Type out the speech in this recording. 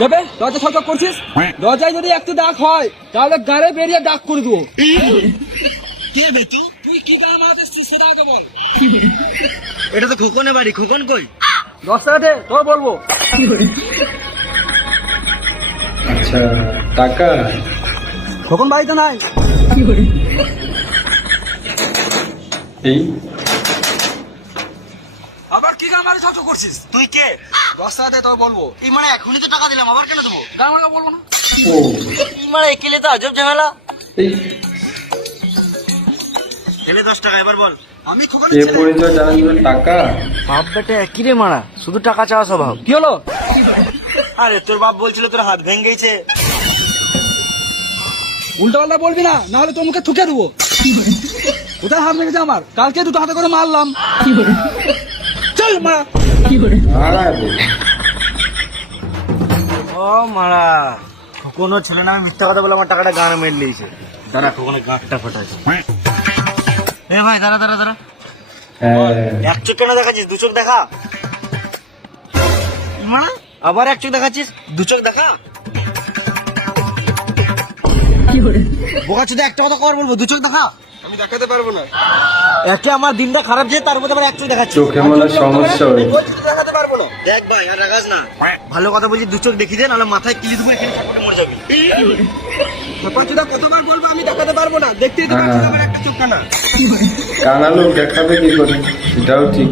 তবে দরজা ছক করছিস, দরজায় যদি একটু ডাক হয় তাহলে গাড়ে বেরিয়ে ডাক করে দেবো। কে বে তুই? তুই কি গান মারতেছিস সেটা আগে বল। এটা তো খোকনের বাড়ি, খোকন কই? 10 টাকা দে, তোর বলবো। আচ্ছা, টাকা খোকন বাড়িতে নাই। এই আবার কি গান মারি ছক করছিস? তুই কে? 10 টাকা দে, তোর বলবো। এই মানে এখনই তো টাকা দিলাম, আবার কেন দেবো? গান মারা বলবো না। ও এই মানে একেলে তো আজব ঝামেলা। এই এলে 10 টাকা, এবার বল। আমি খোকনের কে ছেলে। পরিচয় জানার জন্য টাকা? বাপ বেটা একই রে মারা, শুধু টাকা চাওয়া স্বভাব। কি হলো? আরে তোর বাপ বলছিল তোর হাত ভেঙে গেছে। উল্টো পাল্টা বলবি না, নাহলে তোর মুখে থুকে দেবো। কোথায় হাত লেগেছে আমার? কালকে দুটো হাতে করে মারলাম। চল মা। আরে ও মারা, কোনো ছেলে না মিথ্যা কথা বলে আমার টাকাটা গান মেরে নিয়েছে। দাঁড়া, কোনো গাঁটটা ফাটাচ্ছে। এ ভাই দাঁড়া দাঁড়া দাঁড়া, হ্যাঁ, এক চোখ কেন দেখাচ্ছিস? দু চোখ দেখা। আবার এক চোখ দেখাচ্ছিস, দু চোখ দেখা। বোকা চোদা, একটা কথা কর বলবো, দু চোখ দেখা। আমি দেখাতে পারবো না। একে আমার দিনটা খারাপ যে, তার মধ্যে আবার এক চোখ দেখাচ্ছিস। চোখে মনে সমস্যা হয়েছে। দেখাতে পারবো না। দেখ ভাই, আর রাগাস না। ভালো কথা বলছি, দু চোখ দেখি দে, নাহলে মাথায় কিলি দেবো, এখানে ছটফটে মরে যাবি। খোকনচুদা কতবার বলবো আমি দেখাতে পারবো না, দেখতেই তো পাচ্ছি আমার একটা চোখ কানা। কানা লোক দেখাবে কি করে? এটাও ঠিক।